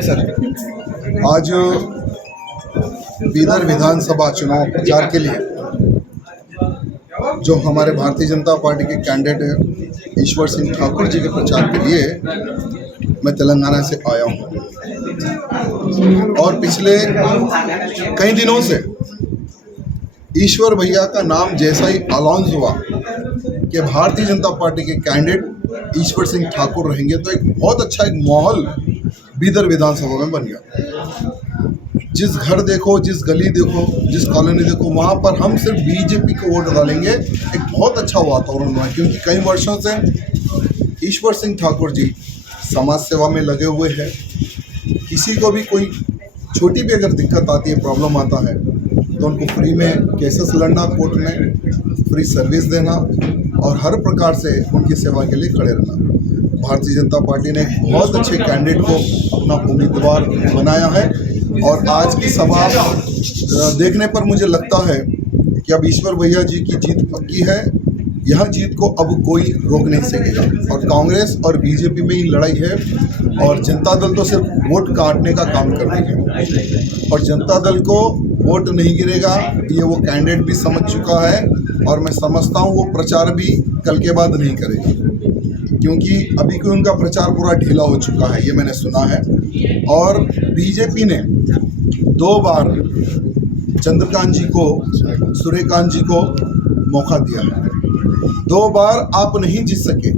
Sir आज बीदर विधानसभा चुनाव प्रचार के लिए जो हमारे भारतीय जनता पार्टी के कैंडिडेट ईश्वर सिंह ठाकुर जी के प्रचार के लिए मैं तेलंगाना से आया हूँ और पिछले कई दिनों से ईश्वर भैया का नाम जैसा ही अनाउंस हुआ कि भारतीय जनता पार्टी के कैंडिडेट ईश्वर सिंह ठाकुर रहेंगे तो एक बहुत अच्छा एक माहौल बीदर विधानसभा में बन गया। जिस घर देखो, जिस गली देखो, जिस कॉलोनी देखो, वहाँ पर हम सिर्फ बीजेपी को वोट डालेंगे। एक बहुत अच्छा वातावरण हुआ क्योंकि कई वर्षों से ईश्वर सिंह ठाकुर जी समाज सेवा में लगे हुए हैं। किसी को भी कोई छोटी भी अगर दिक्कत आती है, प्रॉब्लम आता है तो उनको फ्री में केसेस लड़ना, कोर्ट में फ्री सर्विस देना और हर प्रकार से उनकी सेवा के लिए खड़े रहना। भारतीय जनता पार्टी ने एक बहुत अच्छे कैंडिडेट को अपना उम्मीदवार बनाया है और आज की सभा देखने पर मुझे लगता है कि अब ईश्वर भैया जी की जीत पक्की है। यह जीत को अब कोई रोक नहीं सकेगा और कांग्रेस और बीजेपी में ही लड़ाई है और जनता दल तो सिर्फ वोट काटने का काम कर रही है और जनता दल को वोट नहीं गिरेगा, ये वो कैंडिडेट भी समझ चुका है और मैं समझता हूँ वो प्रचार भी कल के बाद नहीं करेगा क्योंकि अभी कोई उनका प्रचार पूरा ढीला हो चुका है, ये मैंने सुना है। और बीजेपी ने 2 बार चंद्रकांत जी को, सूर्यकांत जी को मौका दिया है। 2 बार आप नहीं जीत सके,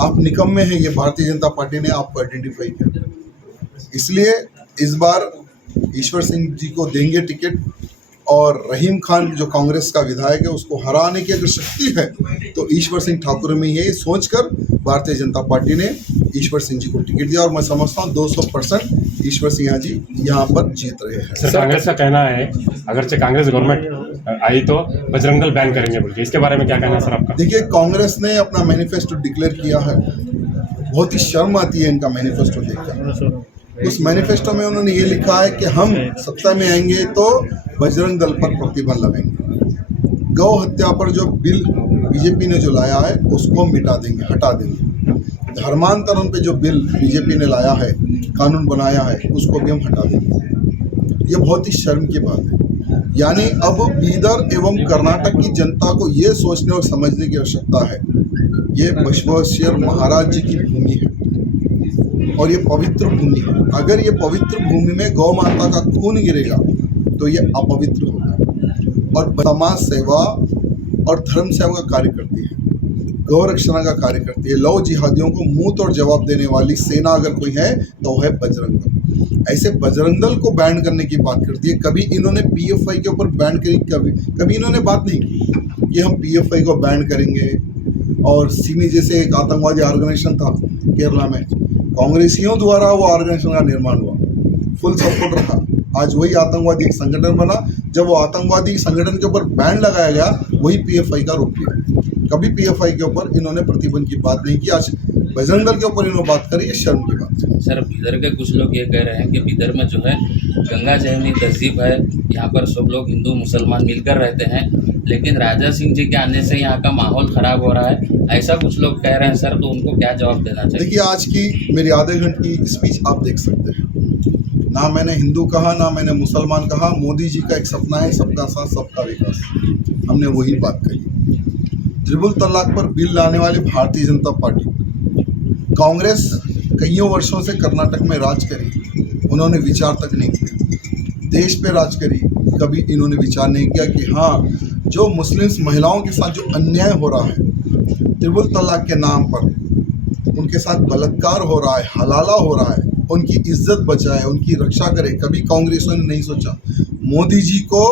आप निकम्मे हैं, ये भारतीय जनता पार्टी ने आपको आइडेंटिफाई किया। इसलिए इस बार ईश्वर सिंह जी को देंगे टिकट और रहीम खान जो कांग्रेस का विधायक है उसको हराने की अगर शक्ति है तो ईश्वर सिंह ठाकुर में ये सोचकर भारतीय जनता पार्टी ने ईश्वर सिंह जी को टिकट दिया और मैं समझता हूँ 200% ईश्वर सिंह जी यहाँ पर जीत रहे हैं। सर, कांग्रेस का कहना है अगरचे कांग्रेस गवर्नमेंट आई तो बजरंग दल बैन करेंगे बोल के, इसके बारे में क्या कहना है सर आपका? देखिए, कांग्रेस ने अपना मैनिफेस्टो डिक्लेयर किया है। बहुत ही शर्म आती है इनका मैनिफेस्टो देखकर। उस मैनिफेस्टो में उन्होंने ये लिखा है कि हम सत्ता में आएंगे तो बजरंग दल पर प्रतिबंध लगाएंगे। गौ हत्या पर जो बिल बीजेपी ने जो लाया है उसको मिटा देंगे, हटा देंगे। धर्मांतरण पे जो बिल बीजेपी ने लाया है, कानून बनाया है, उसको भी हम हटा देंगे। ये बहुत ही शर्म की बात है। यानी अब बीदर एवं कर्नाटक की जनता को ये सोचने और समझने की आवश्यकता है, ये बसवेश्वर महाराज जी की भूमि है और ये पवित्र भूमि है। अगर ये पवित्र भूमि में गौ माता का खून गिरेगा तो ये अपवित्र होगा और समाज सेवा और धर्म सेवा का कार्य करती है, गौ रक्षणा का कार्य करती है। लव जिहादियों को मुंह तोड़ जवाब देने वाली सेना अगर कोई है तो वह है बजरंग दल। ऐसे बजरंग दल को बैन करने की बात करती है। कभी इन्होंने पीएफआई के ऊपर बैन करी, कभी इन्होंने बात नहीं की कि हम पीएफआई को बैन करेंगे। और सिमी जैसे एक आतंकवादी ऑर्गेनाइजेशन था केरला में, कांग्रेसियों द्वारा वो ऑर्गेनाइजेशन का निर्माण हुआ, फुल सपोर्ट रहा। आज वही आतंकवादी एक संगठन बना। जब वो आतंकवादी संगठन के ऊपर बैन लगाया गया, वही पीएफआई का रूप लिया। कभी पीएफआई के ऊपर इन्होंने प्रतिबंध की बात नहीं की। आज बजरंग दल के ऊपर इन्होंने बात करी, ये शर्म की बात है। सर, बीदर के कुछ लोग ये कह रहे हैं कि बीदर में जो है गंगा जमुनी तहजीब है, यहाँ पर सब लोग हिंदू मुसलमान मिलकर रहते हैं, लेकिन राजा सिंह जी के आने से यहाँ का माहौल ख़राब हो रहा है, ऐसा कुछ लोग कह रहे हैं सर। तो उनको क्या जवाब देना चाहिए? देखिए, आज की मेरी आधे घंटे की स्पीच आप देख सकते हैं। ना मैंने हिंदू कहा, ना मैंने मुसलमान कहा। मोदी जी का एक सपना है, सबका साथ सबका विकास। हमने वही बात कही। ट्रिपल तलाक पर बिल लाने वाली भारतीय जनता पार्टी, कांग्रेस कईयों वर्षों से कर्नाटक में राज करी, उन्होंने विचार तक नहीं किया। देश पे राज करी, कभी इन्होंने विचार नहीं किया कि हाँ, जो मुस्लिम्स महिलाओं के साथ जो अन्याय हो रहा है, ट्रिपल तलाक के नाम पर उनके साथ बलात्कार हो रहा है, हलाला हो रहा है, उनकी इज्जत बचाए, उनकी रक्षा करे, कभी कांग्रेसियों ने नहीं सोचा। मोदी जी को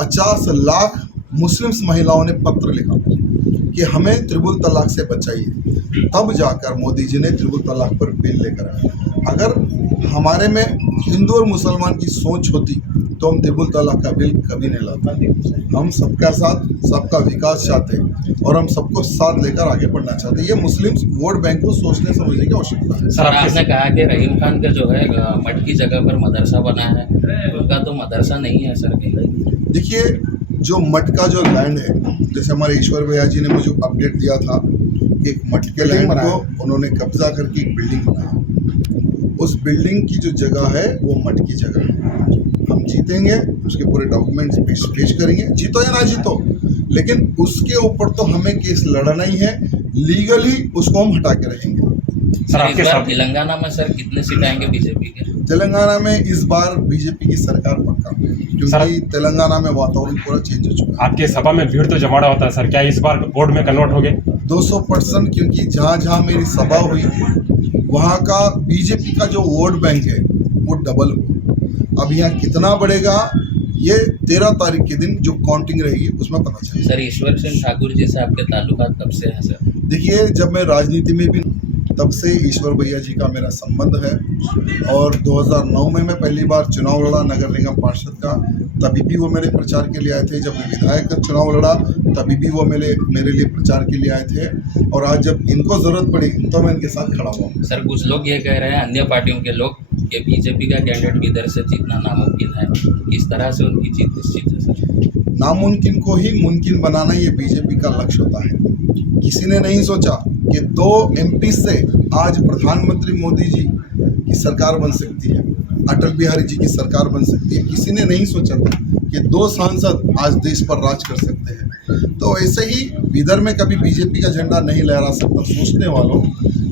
50 लाख मुस्लिम्स महिलाओं ने पत्र लिखा कि हमें ट्रिपल तलाक से बचाइए, तब जाकर मोदी जी ने ट्रिपल तलाक पर बिल लेकर आया। अगर हमारे में हिंदू और मुसलमान की सोच होती तो हम ट्रिपल तलाक का बिल कभी नहीं लाते। हम सबका साथ सबका विकास चाहते हैं और हम सबको साथ लेकर आगे बढ़ना चाहते हैं। ये मुस्लिम वोट बैंक को सोचने समझने की आवश्यकता है। सर, आपने कहा कि रहीम खान का जो है मठ की जगह पर मदरसा बना है, उनका तो मदरसा नहीं है सर कहीं। देखिए, जो मठ का जो लैंड है, जैसे हमारे ईश्वर भैया जी ने मुझे अपडेट दिया था कि एक मठ के लैंड को उन्होंने कब्जा करके एक बिल्डिंग बनाया। उस बिल्डिंग की जो जगह है वो मठ की जगह है। हम जीतेंगे, उसके पूरे डॉक्यूमेंट्स पेश करेंगे, जीतो या ना जीतो, लेकिन उसके ऊपर तो हमें केस लड़ना ही है। लीगली उसको हम हटा के रहेंगे। सर इस आपके बार साथ तेलंगाना में सर कितने सीट आएंगे बीजेपी के? तेलंगाना में इस बार बीजेपी की सरकार पक्का, क्योंकि तेलंगाना में वातावरण पूरा चेंज हो चुका है। आपके सभा में भीड़ तो जमाड़ा होता है सर, क्या इस बार बोर्ड में कन्वर्ट हो गए? 200%, क्योंकि जहाँ जहाँ मेरी सभा हुई वहाँ का बीजेपी का जो वोट बैंक है वो डबल हुआ। अब यहाँ कितना बढ़ेगा ये 13 तारीख के दिन जो काउंटिंग रहेगी उसमें पता चलेगा। सर ईश्वर सिंह ठाकुर जी से आपके ताल्लुकात कब से हैं सर? देखिए, जब मैं राजनीति में भी तब से ईश्वर भैया जी का मेरा संबंध है, और 2009 में मैं पहली बार चुनाव लड़ा नगर निगम पार्षद का, तभी भी वो मेरे प्रचार के लिए आए थे। जब मैं विधायक का चुनाव लड़ा तभी भी वो मेरे लिए प्रचार के लिए आए थे, और आज जब इनको ज़रूरत पड़ी तो मैं इनके साथ खड़ा हुआ। सर कुछ लोग ये कह रहे हैं, अन्य पार्टियों के लोग, कि बीजेपी का कैंडिडेट इधर से जीतना नामुमकिन है। किस तरह से उनकी जीत निश्चित है सर? नामुमकिन को ही मुमकिन बनाना ये बीजेपी का लक्ष्य होता है। किसी ने नहीं सोचा कि 2 MP से आज प्रधानमंत्री मोदी जी की सरकार बन सकती है, अटल बिहारी जी की सरकार बन सकती है। किसी ने नहीं सोचा था कि 2 सांसद आज देश पर राज कर सकते हैं। तो ऐसे ही इधर में कभी बीजेपी का झंडा नहीं लहरा सकता सोचने वालों,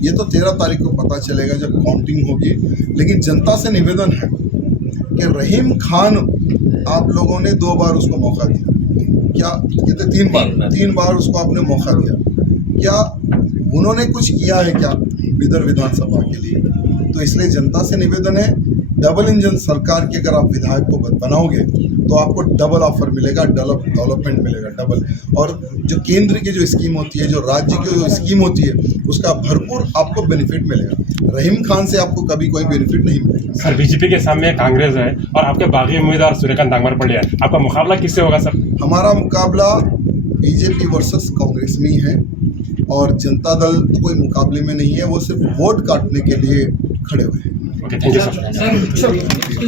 ये तो 13 तारीख को पता चलेगा जब काउंटिंग होगी। लेकिन जनता से निवेदन है कि रहीम खान, आप लोगों ने 2 बार उसको मौका दिया, क्या कहते 3 बार उसको आपने मौका दिया, क्या उन्होंने कुछ किया है क्या इधर विधानसभा के लिए? तो इसलिए जनता से निवेदन है, डबल इंजन सरकार की अगर आप विधायक को बनाओगे तो आपको डबल ऑफर मिलेगा, डेवलपमेंट मिलेगा डबल, और जो केंद्र की जो स्कीम होती है, जो राज्य की जो स्कीम होती है, उसका भरपूर आपको बेनिफिट मिलेगा। रहीम खान से आपको कभी कोई बेनिफिट नहीं मिलेगा। सर बीजेपी के सामने कांग्रेस है और आपके बागी उम्मीदवार सूर्यकांत दांगमरपल्ली है, आपका मुकाबला किससे होगा सर? हमारा मुकाबला बीजेपी वर्सेस कांग्रेस में ही है, और जनता दल तो कोई मुकाबले में नहीं है, वो सिर्फ वोट काटने के लिए खड़े हुए हैं। Okay, thank you sir.